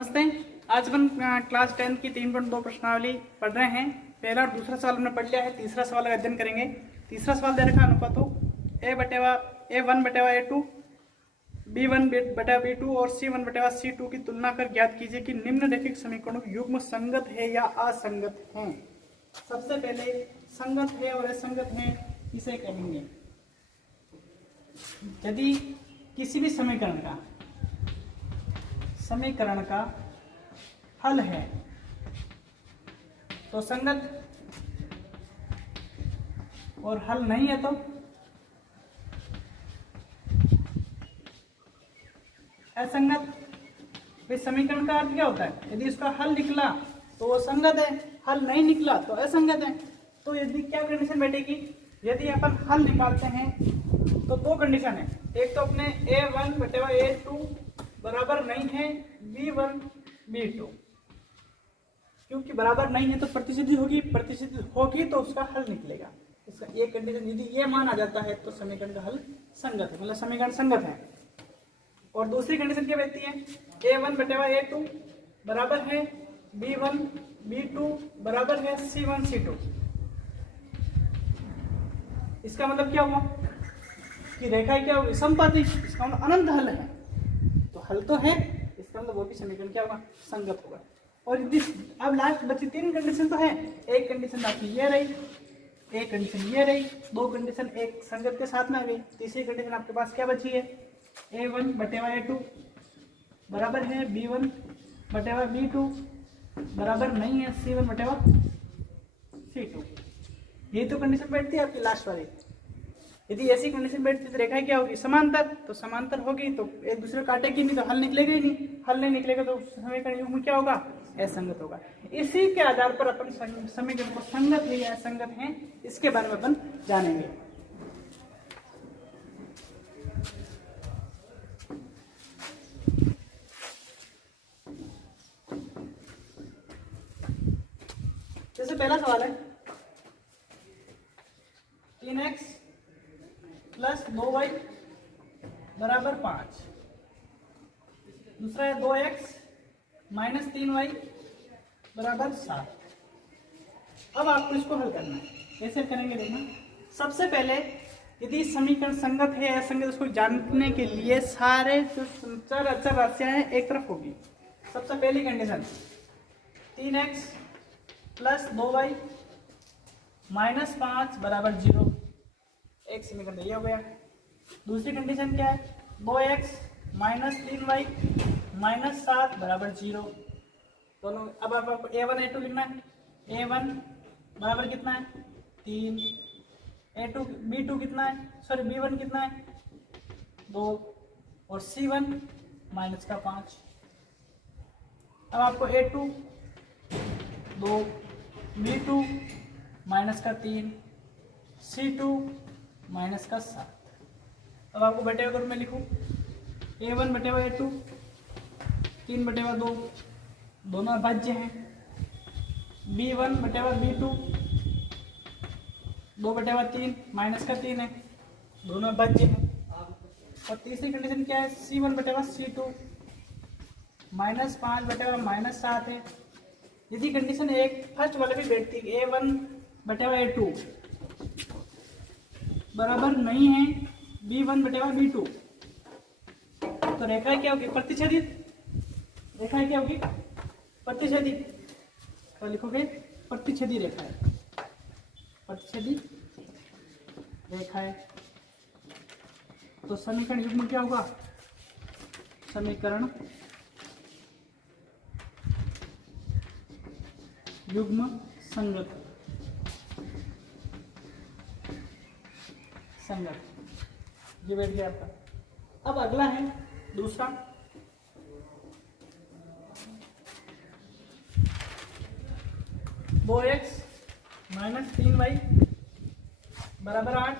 नमस्ते। आज अपन क्लास 10 की 3.2 प्रश्नावली पढ़ रहे हैं। पहला और दूसरा सवाल हमने पढ़ लिया है, तीसरा सवाल का अध्ययन करेंगे। तीसरा सवाल दे रखा अनुपातों A1/A2, B1/B2 और C1/C2 की तुलना कर ज्ञात कीजिए कि निम्नलिखित समीकरणों युग्म संगत है या असंगत हैं। सबसे पहले संगत है और असंगत है इसे कहेंगे। यदि किसी भी समीकरण का हल है तो संगत, और हल नहीं है तो असंगत। इस समीकरण का अर्थ क्या होता है? यदि उसका हल निकला तो वो संगत है, हल नहीं निकला तो असंगत है। तो यदि क्या कंडीशन बैठेगी? यदि अपन हल निकालते हैं तो दो कंडीशन है। एक तो अपने A1/A2 बराबर नहीं है B1/B2, क्योंकि बराबर नहीं है तो प्रतिसिद्धि होगी तो उसका हल निकलेगा। इसका एक कंडीशन यदि ये मान आ जाता है तो समीकरण का हल संगत है, मतलब समीकरण संगत है। और दूसरी कंडीशन क्या रहती है? A1/A2 बराबर है B1/B2 बराबर है C1/C2। इसका मतलब क्या हुआ कि रेखा क्या होगी? समपाती। इसका मतलब अनंत हल है, तो हल तो है, इसका मतलब वो भी समीकरण क्या होगा? संगत होगा। और यदि अब लास्ट बची तीन कंडीशन तो है। एक कंडीशन आपकी ये रही, एक कंडीशन ये रही, दो कंडीशन एक संगत के साथ में आ गई। तीसरी कंडीशन आपके पास क्या बची है? A1/A2 बराबर है B1/B2 बराबर नहीं है C1/C2। ये तो कंडीशन बैठती है आपकी लास्ट वाली। यदि ऐसी कंडीशन बैठती तो रेखा क्या होगी? समांतर। तो समांतर होगी तो एक दूसरे काटेगी नहीं तो हल निकलेगा ही नहीं। हल नहीं निकलेगा तो समीकरण युग्म क्या होगा? असंगत होगा। इसी के आधार पर अपन समीकरण को संगत है या असंगत है इसके बारे में अपन जानेंगे। जैसे पहला सवाल है 3x प्लस 2y बराबर 5। दूसरा है 2x माइनस 3y बराबर 7। अब आपको इसको हल करना है। कैसे करेंगे देखना। सबसे पहले यदि समीकरण संगत है या असंगत उसको जानने के लिए सारे जो चर अचर राशियां हैं एक तरफ होगी। सबसे पहली condition 3x plus 2y minus 5 बराबर 0, एक समीकरण ये हो गया। दूसरी कंडीशन क्या है? 2x माइनस 3y माइनस 7 बराबर 0। दोनों अब आपको A1/A2 लिखना है। A1 बराबर कितना है? 3। B2 कितना है? B1 कितना है? 2 और C1 माइनस का 5। अब आपको A2 2, B2 माइनस का 3, C2 माइनस का 7। अब आपको बटेवा करूँ मैं लिखूँ A1/A2 3/2 दोनों अभाज्य हैं। B1/B2 2/3 माइनस का 3 है, दोनों अभाज्य हैं। और तीसरी कंडीशन क्या है? C1/C2 माइनस 5/-7 है। यदि कंडीशन एक फर्स्ट वाले भी बैठती है A1/A2 बराबर नहीं है B1/B2 तो रेखा क्या होगी? प्रतिच्छेदी। रेखा क्या होगी? प्रतिच्छेदी। तो लिखोगे प्रतिच्छेदी रेखा है, प्रतिच्छेदी रेखा है। तो समीकरण युग्म क्या होगा? समीकरण युग्म संगत। ये बैठ गया आपका। अब अगला है दूसरा 2x माइनस 3y बराबर 8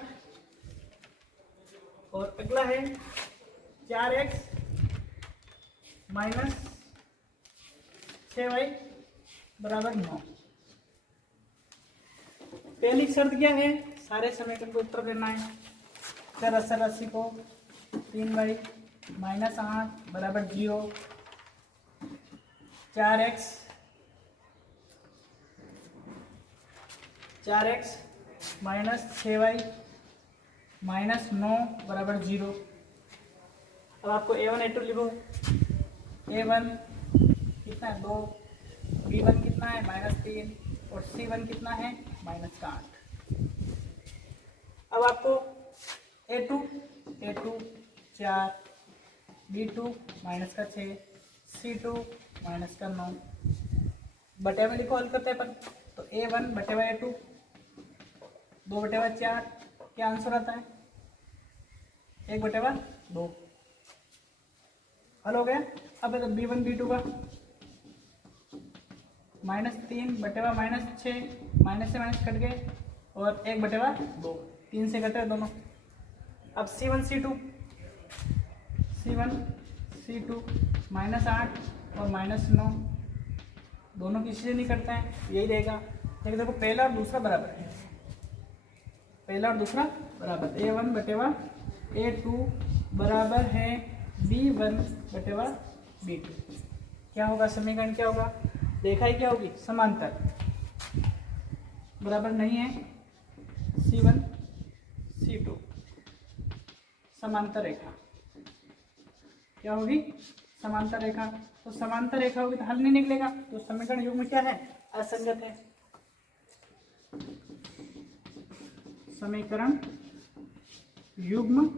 और अगला है 4x माइनस 6y बराबर 9। पहली शर्त क्या है? सारे समीकरण को उत्तर देना है। चर अचर राशि को 3y माइनस 8 बराबर 0 4x माइनस 6y माइनस 9 बराबर 0। अब आपको A1 A2 लिखो। A1 कितना है 2, B1 कितना है -3 और C1 कितना है -8। अब आपको A2 4, B2 -6, C2 -9 बटे में लिखो, हल करते हैं अपन। तो A1 बटे हुआ A2 2 बटे हुआ 4, क्या आंसर आता है 1 बटे हुआ 2। हल हो गया। अब B1 B2 का -3 बटे हुआ -6, माइनस से माइनस कट गए और 1 बटे हुआ 2, 3 से कटे दोनों। अब C1 C2 -8 और -9 दोनों किसी से नहीं कटते हैं, यही रहेगा। लेकिन देखो पहला और दूसरा बराबर है, पहला और दूसरा बराबर। A1 बटेवा A2 बराबर है B1 बटेवा B2। क्या होगा समीकरण, क्या होगा रेखा ही क्या होगी, समांतर। बराबर नहीं है C1 C2, समांतर रेखा क्या होगी, समांतर रेखा। तो समांतर रेखा होगी तो हल नहीं निकलेगा, तो समीकरण युग्म क्या है, असंगत है। समीकरण युग्म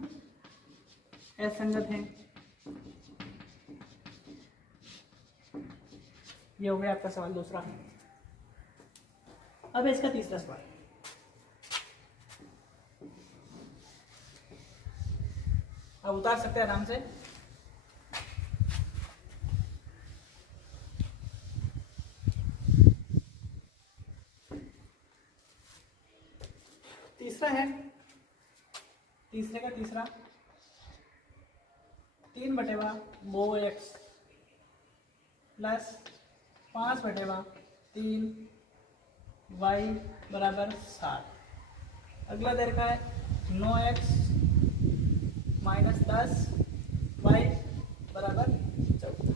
असंगत है। ये हो गया आपका सवाल दूसरा। अब इसका तीसरा सवाल, अब उतार सकते हैं आराम से। तीसरा है, तीसरे का तीसरा 3 बटेवा 2x प्लस 5 बटेवा 3y बराबर 7। अगला दे रखा है 9x माइनस 10y बराबर 14।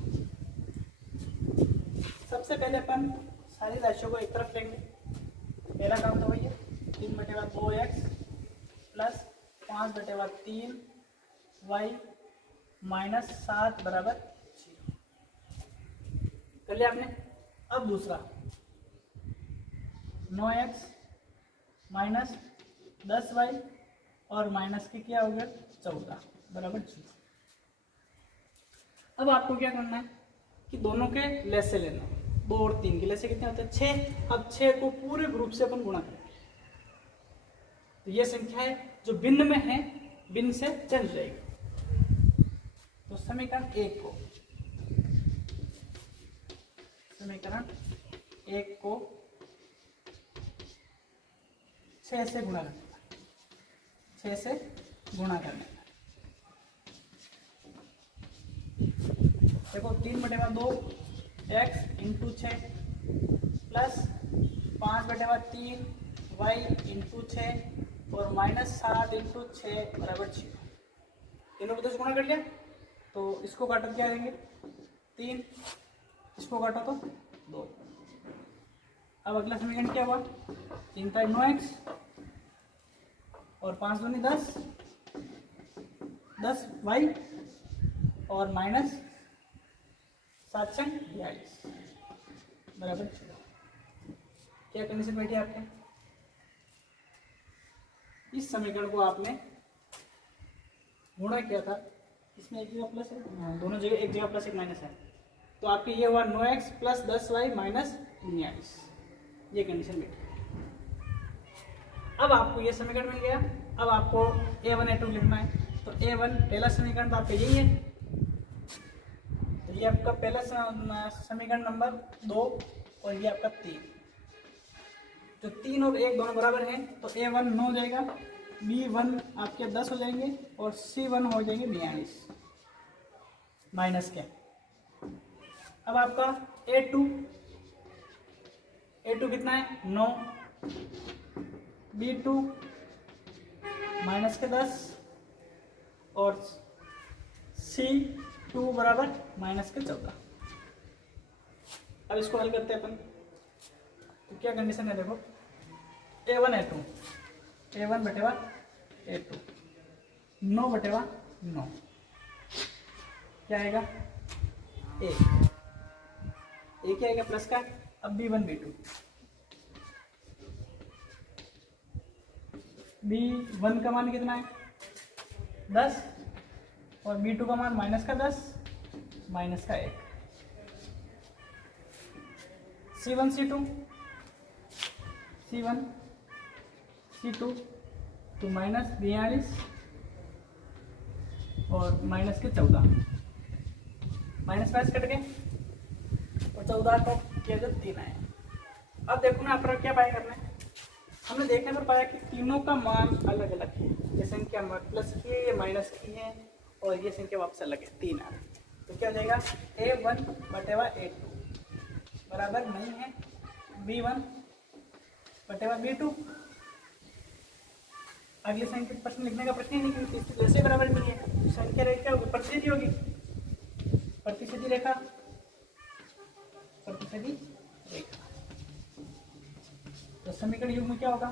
सबसे पहले अपन सारी राशियों को एक तरफ लेंगे। पहला काम तो वही है, 3 बटेवा 2x प्लस 5 बटेवा 3y माइनस 7 बराबर 0 कर लिया आपने। अब दूसरा 9x माइनस 10y और माइनस के क्या हो गया 14 बराबर 0। अब आपको क्या करना है कि दोनों के लैसे लेना, 2 और 3 के लैसे कितने होते हैं 6। अब 6 को पूरे ग्रुप से अपन गुणा करें तो ये संख्या है जो भिन्न में है, भिन्न से चल जाएगी। तो समीकरण 1 को 6 से गुणा करना, 6 से गुणा करना। देखो 3 बटेवा 2 x into 6 plus 5 बटेवा 3 y into 6 और माइनस 7 इंटू 6 बराबर 0। तीनों को 10 गुणा कर लिया तो इसको काटो क्या आएंगे 3, इसको काटो तो 2। अब अगला समीकरण क्या हुआ, 3 का 9x और 5 दूनी 10y और माइनस 7 से 42 बराबर 0। क्या कंडीशन बैठी आपके, इस समीकरण को आपने गुणा किया था, इसमें एक जगह प्लस है, दोनों जगह एक जगह प्लस एक माइनस है, तो आपके ये हुआ 9x प्लस 10y माइनस 49। ये कंडीशन बैठी। अब आपको ये समीकरण मिल गया। अब आपको A1 A2 लिखना है, तो A1 पहला समीकरण तो आपका यही है, तो ये आपका पहला समीकरण नंबर 2 और ये आपका 3। तो 3 और 1 दोनों बराबर हैं, तो A1 9 हो जाएगा, B1 आपके 10 हो जाएंगे और C1 हो जाएंगे 42 माइनस के। अब आपका A2 कितना है 9, B2 माइनस के 10 और C2 बराबर माइनस के 14। अब इसको हल करते हैं अपन। तो क्या कंडीशन है देखो, A1 A2, A1 बटेवा A2, 9 बटेवा 9, क्या आएगा A क्या आएगा प्लस का। अब B1 B2, B1 का मान कितना है 10 और B2 का मान माइनस का 10 माइनस का 1, C1 C2 तो माइनस 42 और माइनस के 14, माइनस कट गए और 14 को किया जब 3 आए। अब देखो ना आप क्या पाया करना है, हमने देखने पर पाया कि तीनों का मान अलग अलग है। ये संख्या प्लस की है, ये माइनस की है और ये संख्या वापस अलग है 3 आ रहा है। तो क्या हो जाएगा A1 बटेवा A2 बराबर नहीं है B1 बटेवा B2। अगली संख्या प्रश्न लिखने का प्रश्न ही नहीं, क्योंकि जैसे बराबर नहीं है संख्या रेखा होगी प्रतिशत होगी, प्रतिशत रेखा, प्रतिशत रेखा। तो समीकरण युग्म क्या होगा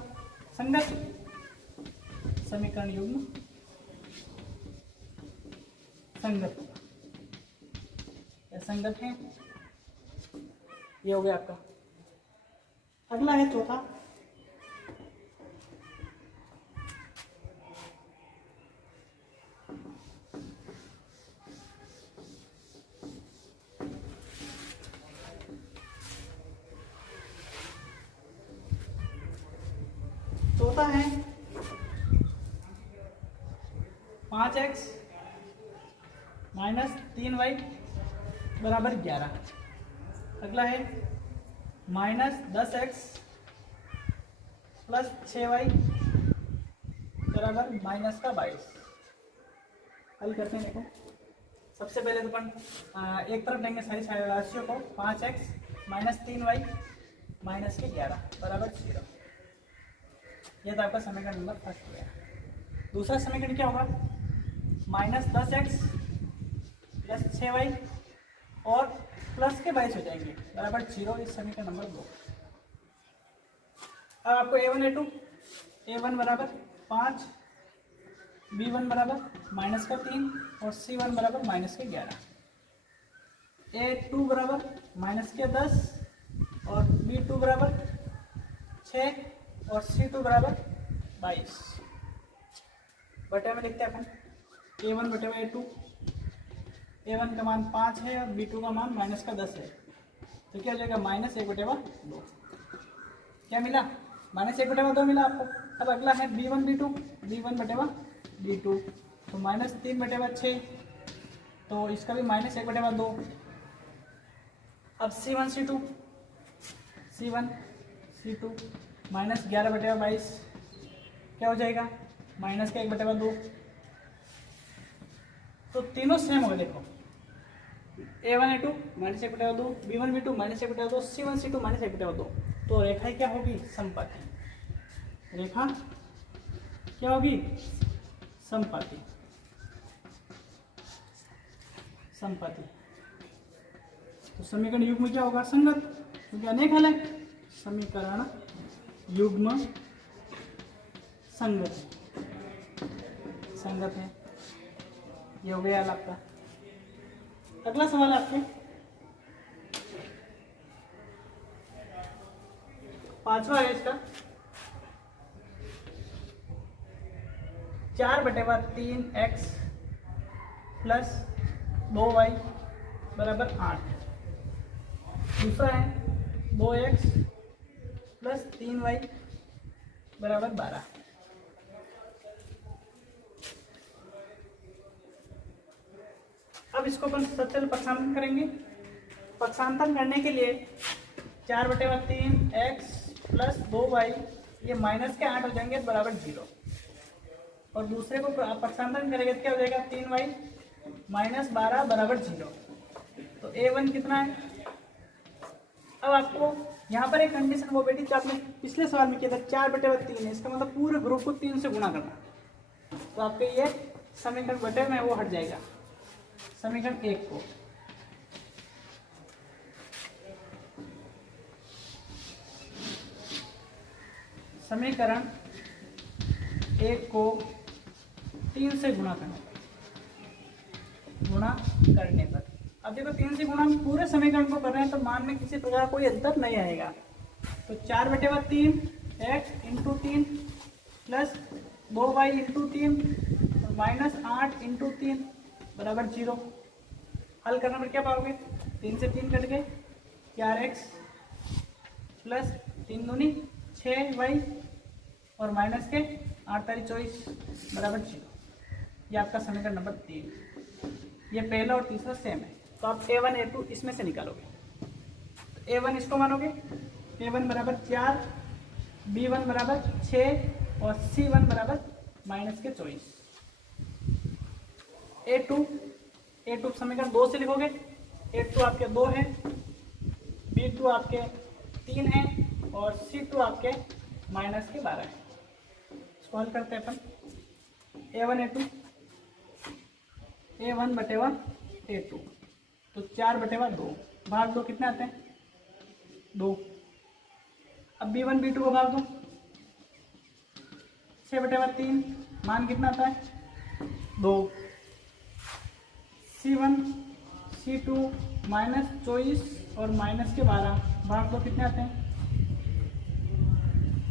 संगत, समीकरण युग्म संगत या संगत है। ये हो गया आपका। अगला है चौथा, चौथा है 5x माइनस 3y बराबर 11। अगला है माइनस 10x प्लस 6y बराबर माइनस का 22। हल करते हैं। देखो सबसे पहले तो अपन एक तरफ लेंगे सारी राशियों को, 5x माइनस 3y माइनस के 11 बराबर 0। यह तो आपका समीकरण नंबर फर्स्ट हो गया। दूसरा समीकरण क्या होगा, माइनस 10x प्लस 6y और प्लस के 22 हो जाएंगे बराबर 0, इस समीकरण नंबर 2। अब आपको A1 बराबर 5, B1 बराबर माइनस का 3 और C1 बराबर माइनस के 11, A2 बराबर माइनस के 10 और B2 बराबर 6 और C2 बराबर 22। बटे में लिखते हैं अपन A1 बटे में A2, A1 का मान 5 है और B2 का मान माइनस का 10 है। तो क्या हो जाएगा माइनस 1 बटे 2। क्या मिला माइनस 1 बटे 2 मिला आपको। अब अगला है B1 बटे B2 तो माइनस 3 बटे 6, तो इसका भी माइनस 1 बटे 2। अब C1 C2 माइनस 11 बटे 22 क्या हो जाएगा माइनस का 1 बटे 2। तो तीनों सेम हो गए। देखो A1 A2 माइनस 1 बटे 2, B1 B2 माइनस 1 बटे 2, C1 C2 माइनस 1 बटे 2। तो रेखा क्या होगी समपाती, रेखा क्या होगी समपाती, समपाती। तो समीकरण युग्म क्या होगा संगत, क्योंकि अनेक हल है। समीकरण युग्म संगत, संगत है। ये हो गया आपका। अगला सवाल आपके 5वां है इसका, 4 बटे 3x प्लस 2y बराबर 8। दूसरा है 2x प्लस 3y बराबर 12। अब इसको अपन सबसे पहले पक्षांतरण करेंगे। पक्षांतरण करने के लिए 4 बटे 3x प्लस 2y ये माइनस के 8 हो जाएंगे बराबर 0, और दूसरे को पक्षांतरण करेंगे तो क्या हो जाएगा 3y माइनस 12 बराबर 0। तो A1 कितना है। अब आपको यहाँ पर एक कंडीशन वो बेटी जो आपने पिछले सवाल में किया था 4 बटे 3 है, इसका मतलब पूरे ग्रुप को 3 से गुणा करना। तो आपके ये समीकरण बटे में वो हट जाएगा, समीकरण 1 को समीकरण एक को 3 से गुणा करने पर। अब देखो 3 से गुणा पूरे समीकरण को कर रहे हैं तो मान में किसी प्रकार कोई अंतर नहीं आएगा। तो 4/3 x into 3 plus 2y into 3 और माइनस 8 इंटू 3 बराबर 0। हल करने पर क्या पाओगे? 3 से 3 कट गए, 4x प्लस 3 दूनी 6y और माइनस के 8 तारीख 24 बराबर 0। ये आपका समीकरण नंबर 3। ये पहला और तीसरा सेम है, तो आप a1 a2 इसमें से निकालोगे। तो a1 इसको मानोगे, a1 बराबर 4, b1 बराबर 6 और c1 बराबर माइनस के 24। a2 समीकरण 2 से लिखोगे, a2 आपके 2 है, b2 आपके 3 है और c2 आपके माइनस के 12 है। इसको हल करते हैं अपन। a1 a2 a1/1 a2 तो 4/2 भाग दो, कितने आते हैं? 2। अब b1 b2 को भाग दो, 6/3 मान कितना आता है? 2। c1 c2 माइनस 24 और माइनस के 12 भाग दो, कितने आते हैं?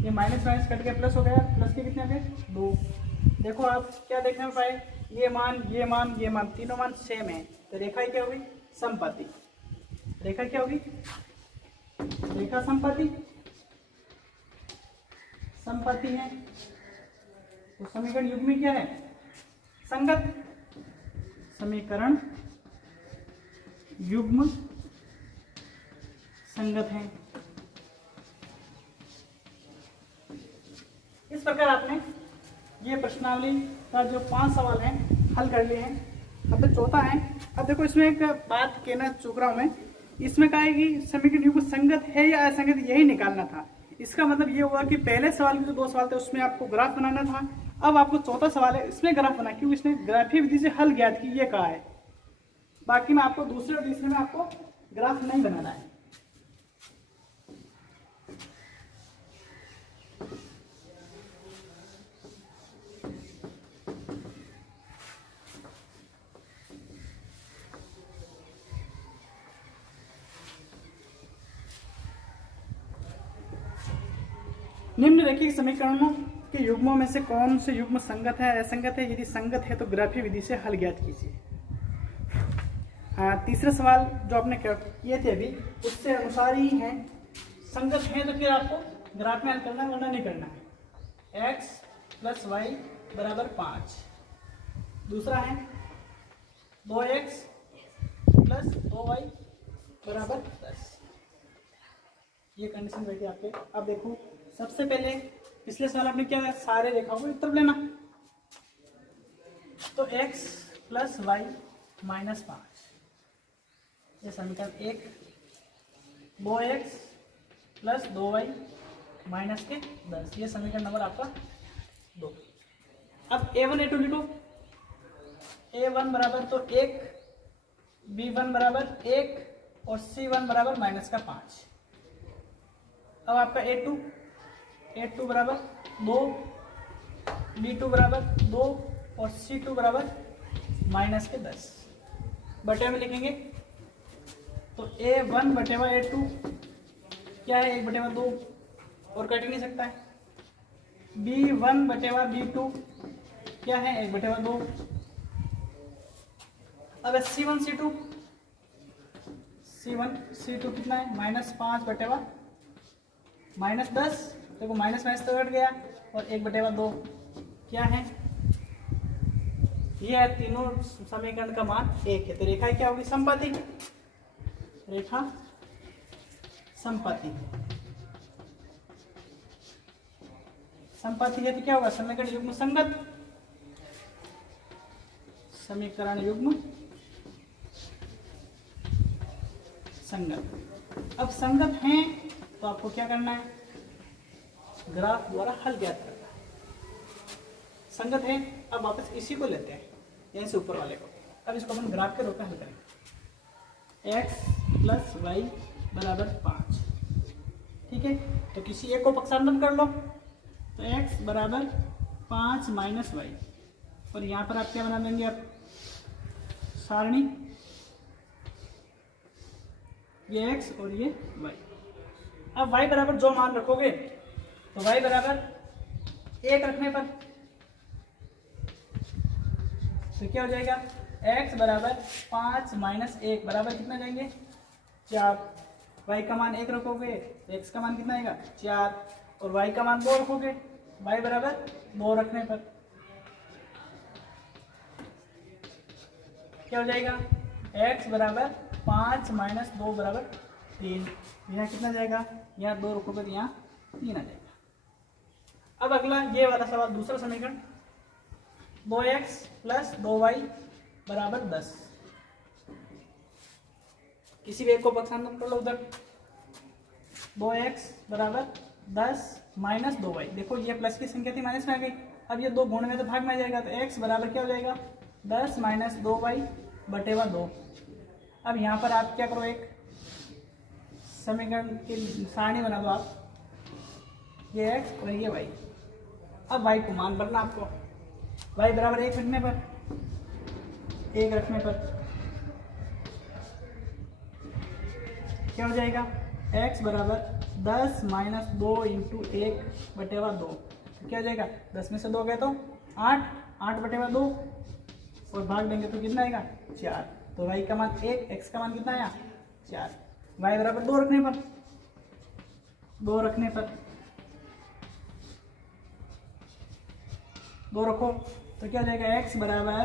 ये माइनस माइनस कट के प्लस हो गया, प्लस के कितने आ गए? 2। देखो आप क्या देखने में पाए, ये मान तीनों मान सेम है, तो रेखा क्या होगी? समपाती। रेखा क्या होगी? रेखा समपाती। समपाती है तो समीकरण युग्मी क्या है? संगत। समीकरण युग्म संगत है। इस प्रकार आपने ये प्रश्नावली का जो 5 सवाल हैं हल कर लिए हैं। अब तो चौथा है। अब देखो इसमें एक बात कहना चूक रहा हूं मैं, इसमें कहा है कि समीकरण युग्म संगत है या असंगत, यही निकालना था। इसका मतलब ये हुआ कि पहले सवाल के जो 2 सवाल थे उसमें आपको ग्राफ बनाना था, अब आपको चौथा सवाल है इसमें ग्राफ बना, क्योंकि इसने ग्राफीय विधि से हल ज्ञात की, ये कहा है। बाकी में आपको दूसरे और तीसरे में आपको ग्राफ नहीं बनाना है। निम्नलिखित समीकरणों के युग्मों में से कौन से युग्म संगत है, असंगत है? यदि संगत है तो ग्राफीय विधि से हल ज्ञात कीजिए। तीसरा सवाल जो आपने किए थे अभी, उससे अनुसार ही है। संगत है तो फिर आपको ग्राफ में हल करना है, वरना नहीं करना है। x प्लस वाई बराबर 5। दूसरा है 2x प्लस 2y बराबर 10। ये कंडीशन बैठी आपके। अब देखो सबसे पहले पिछले सवाल आपने क्या है, सारे रेखाओं को एक तरफ लेना। तो x प्लस वाई माइनस 5, ये समीकरण 1। 2x प्लस 2y माइनस के 10, ये समीकरण नंबर आपका 2। अब a1 a2 लिखो। a1 बराबर तो 1, b1 बराबर 1 और c1 बराबर माइनस का 5। अब आपका a2 बराबर 2, b2 बराबर 2 और c2 बराबर माइनस के 10। बटे में लिखेंगे तो a1 बटेवा a2 क्या है? 1/2 और कट नहीं सकता है। b1 बटेवा b2 क्या है? 1/2। अब c1 c2 कितना है? -5 बटेवा -10। देखो माइनस माइनस तो कट गया और 1/2 क्या है? ये है तीनों समीकरण का मान 1 है, तो रेखा क्या होगी? समपाती। रेखा समपाती। समपाती है तो क्या होगा? समीकरण युग्म संगत। समीकरण युग्म संगत। अब संगत हैं तो आपको क्या करना है? ग्राफ द्वारा हल ज्ञात करना है। संगत है, अब वापस इसी को लेते हैं, यहीं से ऊपर वाले को। अब इसको अपन ग्राफ के रूप में हल करेंगे। x प्लस वाई बराबर 5, ठीक है। तो किसी एक को पक्षांतर कर लो, तो x बराबर 5 माइनस वाई, और यहाँ पर आप क्या बना देंगे, आप सारणी, ये x और ये y। अब y बराबर जो मान रखोगे तो y बराबर 1 रखने पर तो क्या हो जाएगा, x बराबर 5 माइनस 1 बराबर कितना जाएंगे 4। y का मान 1 रखोगे तो x का मान कितना आएगा 4, और y का मान 2 रखोगे, y बराबर 2 रखने पर क्या हो जाएगा, x बराबर 5 माइनस 2 बराबर 3। यहाँ कितना जाएगा, यहाँ 2 रखोगे तो यहाँ 3 आ जाएगा। अब अगला ये वाला सवाल, दूसरा समीकरण, 2x प्लस 2y बराबर 10। किसी भी एक को पक्षांतर कर लो उधर। 2x बराबर 10 माइनस 2y, देखो ये प्लस की संख्या थी माइनस में आ गई, अब ये 2 गुण में तो भाग में आ जाएगा, तो x बराबर क्या हो जाएगा 10 माइनस 2y बटेवा 2। अब यहाँ पर आप क्या करो, एक समीकरण की सारणी बना दो आप, ये x और ये y। अब y को मान भरना आपको, y बराबर 1 रखने पर, 1 रखने पर क्या हो जाएगा, x बराबर 10 माइनस 2 इंटू 1 बटेवा 2, तो क्या हो जाएगा, 10 में से 2 गए तो 8, 8 बटेवा 2, और भाग देंगे तो कितना आएगा 4। तो y का मान 1, x का मान कितना आया 4। y बराबर 2 रखने पर, 2 रखने पर 2 रखो तो क्या हो जाएगा, x बराबर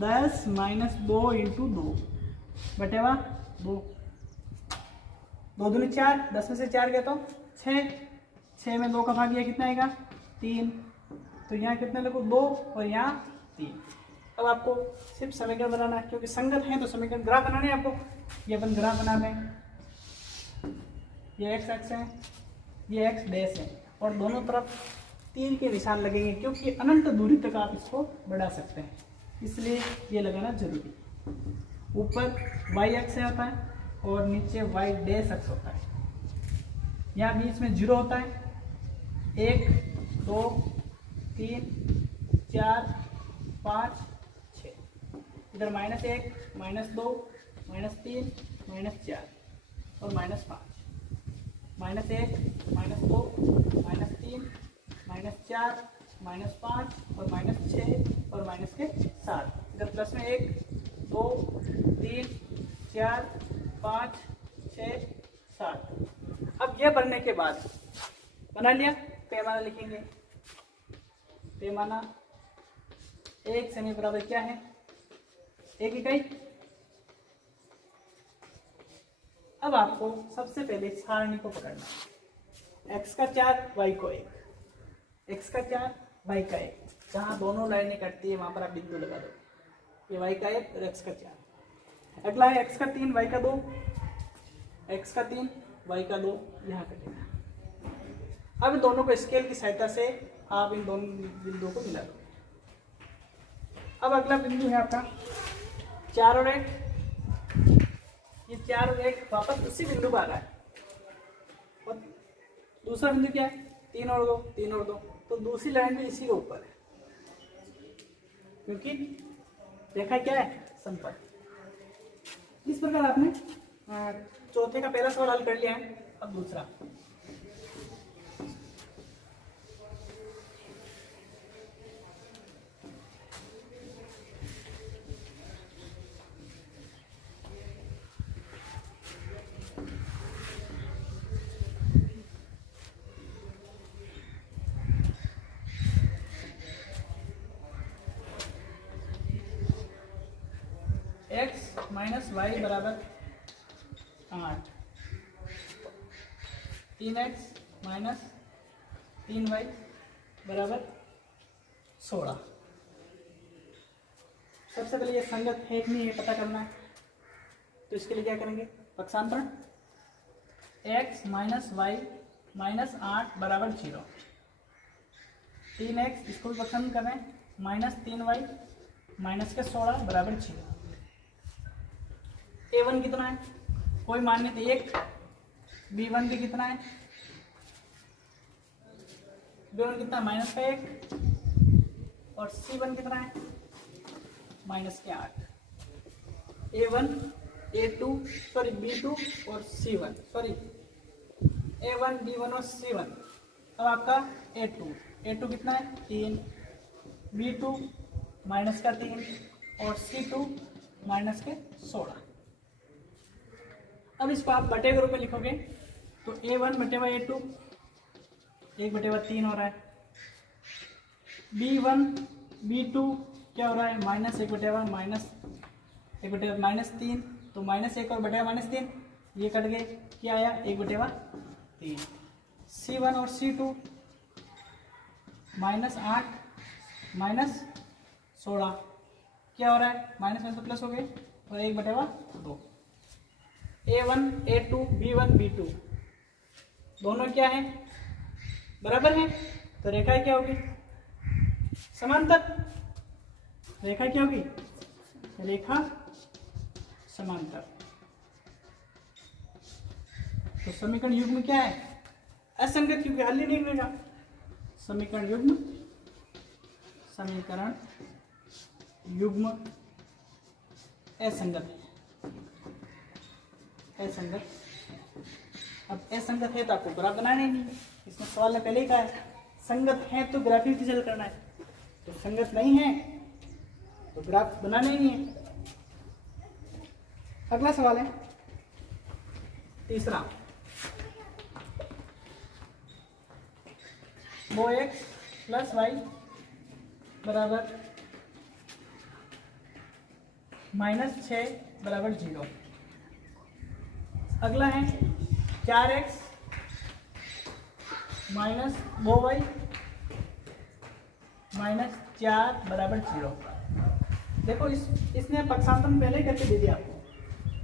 10 माइनस 2 इंटू 2 बटेवा 2, 2 दूनी 4, 10 में से 4 गए तो 6, 6 में 2 का भाग गया कितना आएगा 3, तो यहाँ कितने लिखो 2 और यहाँ 3। अब आपको सिर्फ समीकरण बनाना है, क्योंकि संगत है तो समीकरण ग्राफ बनाने हैं आपको। ये अपन ग्राफ बना लें, ये x एक्स है, ये x डैश है, और दोनों तरफ 3 के निशान लगेंगे, क्योंकि अनंत दूरी तक आप इसको बढ़ा सकते हैं, इसलिए ये लगाना जरूरी। ऊपर y एक्स होता है और नीचे y डैश एक्स होता है, यहाँ बीच में 0 होता है, 1 2 3 4 5 6, इधर -1 -2 -3 -4 और -5, -1 -2 -3 -4 -5 और -6 और -7, इधर प्लस में 1 2 3 4 5 6 7। अब यह बनने के बाद बना लिया, पैमाना लिखेंगे, पैमाना 1 सेमी बराबर क्या है 1 इकाई। अब आपको सबसे पहले सारणी को पकड़ना, x का 4 y को 1, x का 4 y का 1, जहाँ दोनों लाइनें कटती है वहां पर आप बिंदु लगा दो, ये y का 1 और x का 4। अगला है x का 3 y का 2, x का 3 y का 2, यहाँ कटेगा। अब दोनों को स्केल की सहायता से आप इन दोनों बिंदुओं को मिला दो। अब अगला बिंदु है आपका 4 और 1, ये 4 और 1 वापस उसी बिंदु पर आ रहा है, और दूसरा बिंदु क्या है 3 और 2, 3 और 2, तो दूसरी लाइन भी इसी के ऊपर है, क्योंकि रेखा क्या है समपद। इस प्रकार आपने चौथे का पहला सवाल हल कर लिया है। अब दूसरा, x माइनस वाई बराबर 8, 3x माइनस 3y बराबर 16। सबसे पहले ये संगत है कि नहीं ये पता करना है, तो इसके लिए क्या करेंगे, पक्षांतरण x माइनस वाई माइनस 8 बराबर 0, 3x इसको भी पक्षांतरण कर रहे हैं, माइनस 3y माइनस के 16 बराबर 0। a1 कितना है, कोई मान नहीं, 1, b1 भी कितना है B1 कितना है माइनस का 1 और C1 कितना है माइनस के 8। A1 A2 सॉरी B2 और C1 सॉरी A1 B1 और C1। अब आपका A2 कितना है 3, B2 माइनस का 3 और C2 माइनस के 16। अब इसको आप बटे के रूप में लिखोगे तो A1 बटेवा A2 1/3 हो रहा है। B1 B2 क्या हो रहा है -1/-3 तो -1 और बटेवा -3 ये कट गए, क्या आया 1/3। C1 और C2 -8 -16 क्या हो रहा है माइनस में तो प्लस हो गए और 1/2। A1 A2 B1 B2 दोनों क्या है बराबर है, तो रेखा क्या होगी समांतर। रेखा क्या होगी रेखा समांतर। तो समीकरण युग्म क्या है असंगत, क्योंकि हल ही नहीं निकलेगा। समीकरण युग्म असंगत अब असंगत है तो आपको ग्राफ बनाना ही नहीं है। इसमें सवाल ने पहले ही कहा है संगत है तो ग्राफ ही डिजाइन करना है, तो संगत नहीं है तो ग्राफ बनाना ही नहीं है। अगला सवाल है तीसरा, 2x + y बराबर -6 बराबर 0। अगला है 4x - 2y - 4 बराबर 0। देखो इसने पक्षांतर पहले ही करके दे दिया आपको।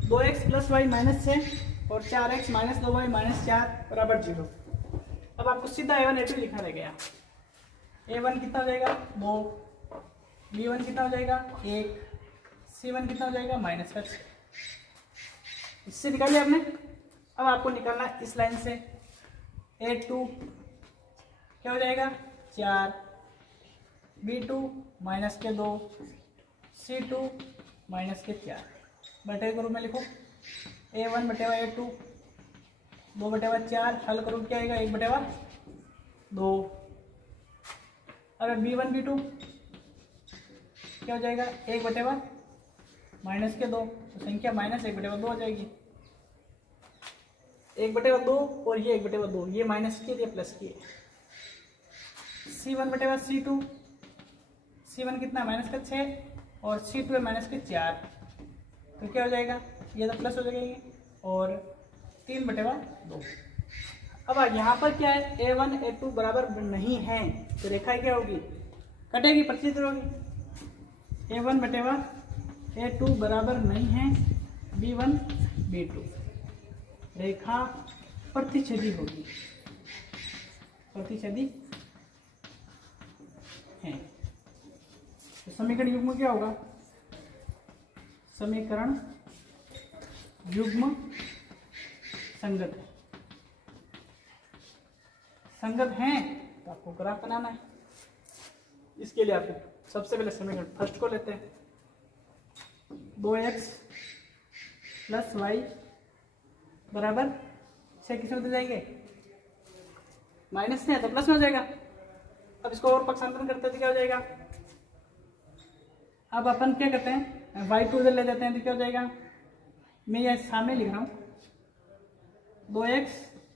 2x + y -6 और 4x - 2y - 4 बराबर 0। अब आपको सीधा A1 A2 लिखना रह गया। A1 कितना हो जाएगा 2, B1 कितना हो जाएगा 1, C1 कितना हो जाएगा -6। इससे निकाल लिया आपने। अब आपको निकालना है इस लाइन से A2 क्या हो जाएगा 4, B2 -2, C2 -4 बटे के रूप में लिखो। A1 बटेवा A2 2/4 हल करो क्या आएगा 1/2। अगर B1 B2 क्या हो जाएगा 1/2 तो संख्या -1/2 हो जाएगी। 1/2 और ये 1/2 ये माइनस की ये प्लस की। C1/C2 C1 कितना -6 और C2 है -4 तो क्या हो जाएगा ये तो प्लस हो जाएगा ये और 3/2। अब यहाँ पर क्या है A1 A2 बराबर नहीं है तो रेखा क्या होगी कटेगी, प्रतिच्छेद होगी। A1/A2 बराबर नहीं है B1 B2 रेखा प्रतिच्छेदी होगी, प्रतिच्छेदी है। तो समीकरण युग्म क्या होगा समीकरण युग्म संगत है तो आपको ग्राफ बनाना है। इसके लिए आपको सबसे पहले समीकरण फर्स्ट को लेते हैं। 2x + y बराबर 6 किस में बदल जाएंगे माइनस में है तो प्लस में हो जाएगा। अब इसको और पक्षांतरण करते हैं तो क्या हो जाएगा। अब अपन क्या करते हैं y2 इधर ले जाते हैं तो क्या हो जाएगा, मैं यह सामने लिख रहा हूँ 2x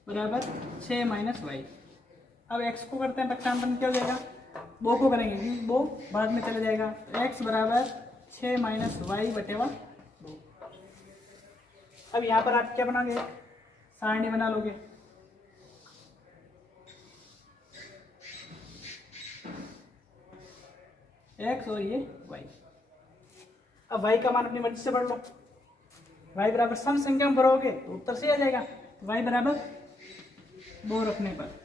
बराबर 6 - y। अब x को करते हैं पक्षांतरण क्या हो जाएगा 2 को करेंगे 2 बाद में चले जाएगा। x बराबर 6 - y/2। अब यहाँ पर आप क्या बनाओगे सारणी बना लोगे। x और ये y। अब y का मान अपनी मर्जी से बढ़ लो। y बराबर सम संख्या में भरोगे तो उत्तर से आ जाएगा। y बराबर 2 रखने पर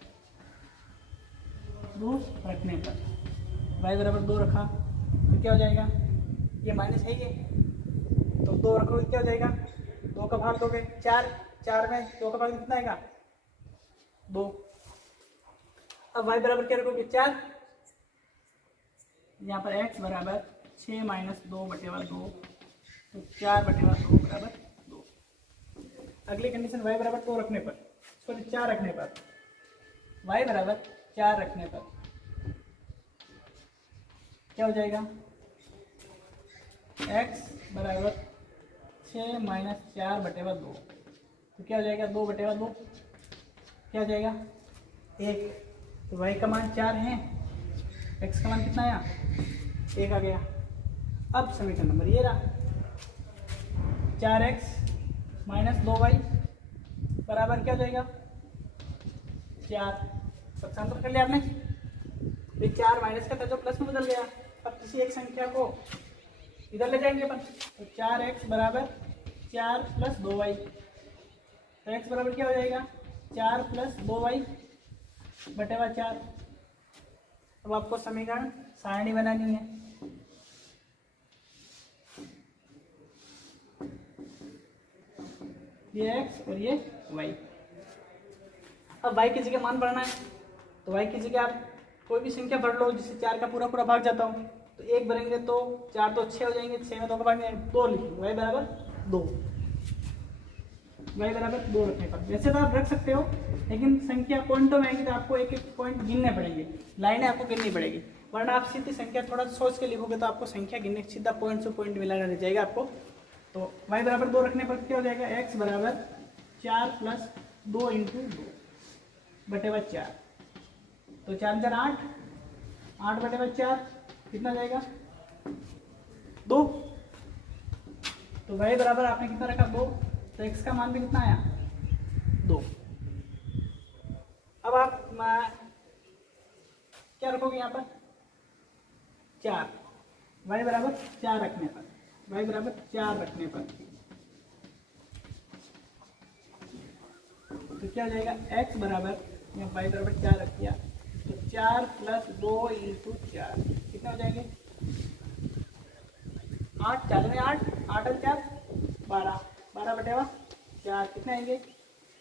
y बराबर 2 रखा तो क्या हो जाएगा ये माइनस है ये तो 2 रखोगे क्या हो जाएगा 2 का भाग दोगे 4 में 2 का भाग कितना आएगा 2। अब y बराबर क्या रखोगे 4, यहाँ पर x बराबर 6 माइनस 2/2, तो 4/2 बराबर 2। अगली कंडीशन y बराबर 2 रखने पर, सॉरी 4 रखने पर, y बराबर 4 रखने पर क्या हो जाएगा, x बराबर 6 माइनस 4/2, तो क्या हो जाएगा 2/2, क्या हो जाएगा 1। तो y का मान 4 है, x का मान कितना आया 1 आ गया। अब समीकरण नंबर ये रहा, 4x माइनस 2y बराबर क्या हो जाएगा 4। पक्षांतर कर लिया आपने, ये 4 माइनस का था जो प्लस में बदल गया। अब किसी एक संख्या को इधर ले जाएंगे अपन, तो 4x बराबर 4 प्लस 2y, तो x बराबर क्या हो जाएगा 4 प्लस 2y बटेवा 4। अब आपको समीकरण सारणी बनानी है। ये x और ये y। अब y की जगह मान भरना है, तो y की जगह आप कोई भी संख्या भर लो जिससे 4 का पूरा पूरा भाग जाता हूँ। तो 1 भरेंगे तो 4 तो 6 हो जाएंगे, 6 में 2 का भाग 2 लिखेंगे, y बराबर 2, y बराबर 2 रखने पर। वैसे तो आप रख सकते हो, लेकिन संख्या पॉइंटों में आएगी तो आपको एक एक पॉइंट गिनने पड़ेंगे, लाइनें आपको गिननी पड़ेगी, वरना आप सीधी संख्या थोड़ा सोच के लिखोगे तो आपको संख्या गिनने सीधा पॉइंट से पॉइंट मिलाना रह जाएगा आपको। तो y बराबर 2 रखने पर क्या हो जाएगा, x बराबर 4 प्लस 2 इंटू 2 बटेवा 4, तो 4 4 8, 8 बटेवा 4 कितना जाएगा 2। तो y बराबर आपने कितना रखा 2, तो x का मान भी कितना आया 2। अब आप क्या रखोगे यहाँ पर 4, y बराबर 4 रखने पर, y बराबर 4 रखने पर तो क्या हो जाएगा x बराबर, यहाँ y बराबर 4 रख दिया, तो 4 प्लस 2 इंटू 4 कितना हो जाएंगे 8, 4 में 8, 8 और 4 12, 12 बटेवा 4 कितने आएंगे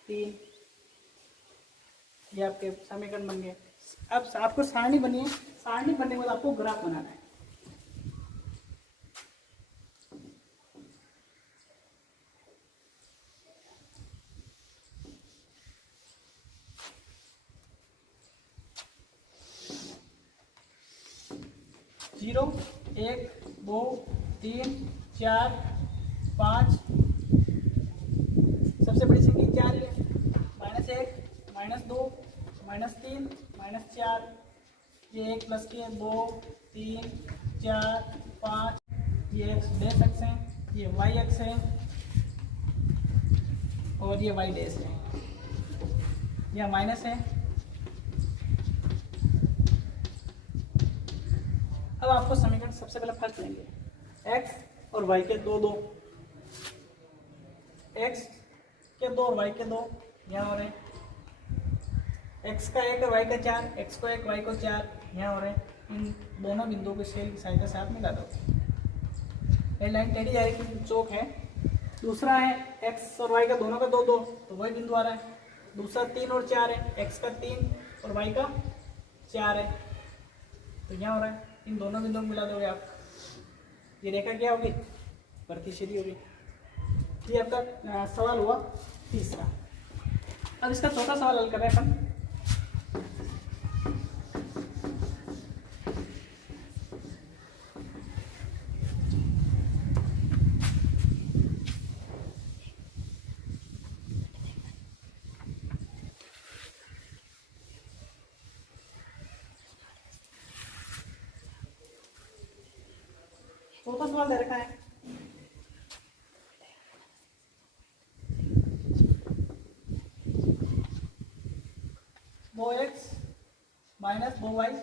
3। ये आपके समीकरण बन गए। अब आपको सारणी बनी है, सारणी बनने के बाद आपको ग्राफ बनाना है। जीरो, 1, 2, 3, 4, 5, सबसे बड़ी संख्या 4 है, -1, -2, -3, -4, ये 1 प्लस के 2, 3, 4, 5, ये x डैश एक्स है, ये y एक्स है और ये y डैश है, यह माइनस है। अब आपको समीकरण सबसे पहले फर्स्ट लेंगे, x और y के 2 2, x के 2 और y के 2 यहाँ हो रहे हैं, x का 1 और y का 4, x को 1 y को 4 यहाँ हो रहे हैं। इन दोनों बिंदुओं को स्केल की सहायता से आप मिला दो, ये लाइन टेढ़ी जा रही है, चौक है। दूसरा है x और y का दोनों का 2 2, तो वही बिंदु आ रहा है। दूसरा 3 और 4 है, x का 3 और y का 4 है, तो यहाँ हो रहा है। इन दोनों बिंदुओं को मिला दोगे आप, ये रेखा क्या होगी प्रतिच्छेदी होगी। ये आपका सवाल हुआ तीसरा। अब इसका चौथा सवाल हल कर रहे हैं अपन। चौथा सवाल दे रखा है, दो एक्स माइनस 2y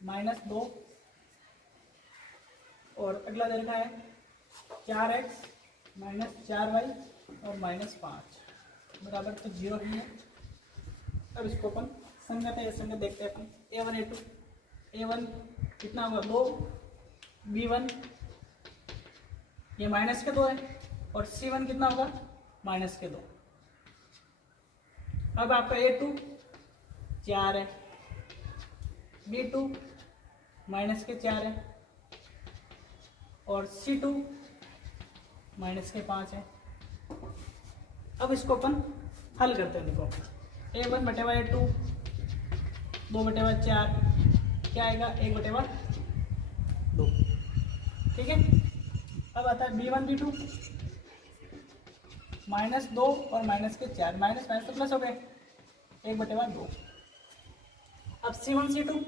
माइनस 2, और अगला दे रखा है 4x माइनस 4y और माइनस 5 बराबर तो 0 ही है। अब इसको अपन संगत है संगत देखते हैं अपन। a1 a2, a1 कितना होगा 2, b1 ये माइनस के 2 है और c1 कितना होगा माइनस के 2। अब आपका a2 4 है B2 माइनस के 4 है और C2 माइनस के 5 है। अब इसको अपन हल करते हैं। देखो A1 बटेवा A2 2 बटेवा 4 क्या आएगा 1 बटेवा 2। ठीक है। अब आता है B1 B2 माइनस 2 और माइनस के 4 माइनस माइनस तो प्लस हो गए 1 बटेवा 2। अब C1 C2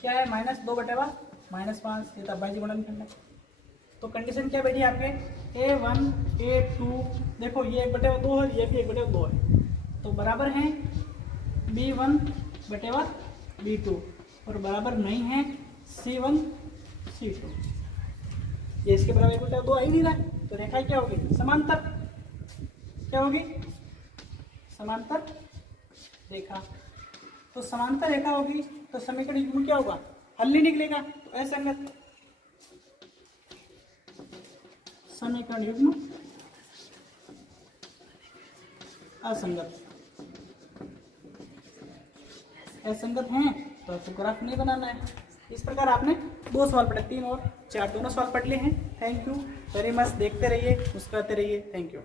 क्या है माइनस 2 बटेवा माइनस 5 ये तो अब्बाई जी गुणन करना। तो कंडीशन क्या बैठी आपके A1 A2 देखो ये 1 बटेवा 2 है ये भी 1 बटेवा 2 है तो बराबर हैं B1 बटेवा B2 और बराबर नहीं है C1 C2। ये इसके बराबर 1 बटेवा 2 आ ही नहीं रहा है तो रेखा क्या होगी समांतर। क्या होगी समांतर रेखा। तो समांतर रेखा होगी तो समीकरण युग्म क्या होगा हल नहीं निकलेगा तो असंगत। समीकरण युग्म असंगत असंगत हैं तो आपको ग्राफ नहीं बनाना है। इस प्रकार आपने 2 सवाल पढ़े 3 और 4 दोनों सवाल पढ़ लिए हैं। Thank you very much. देखते रहिए मुस्कुराते रहिए। Thank you.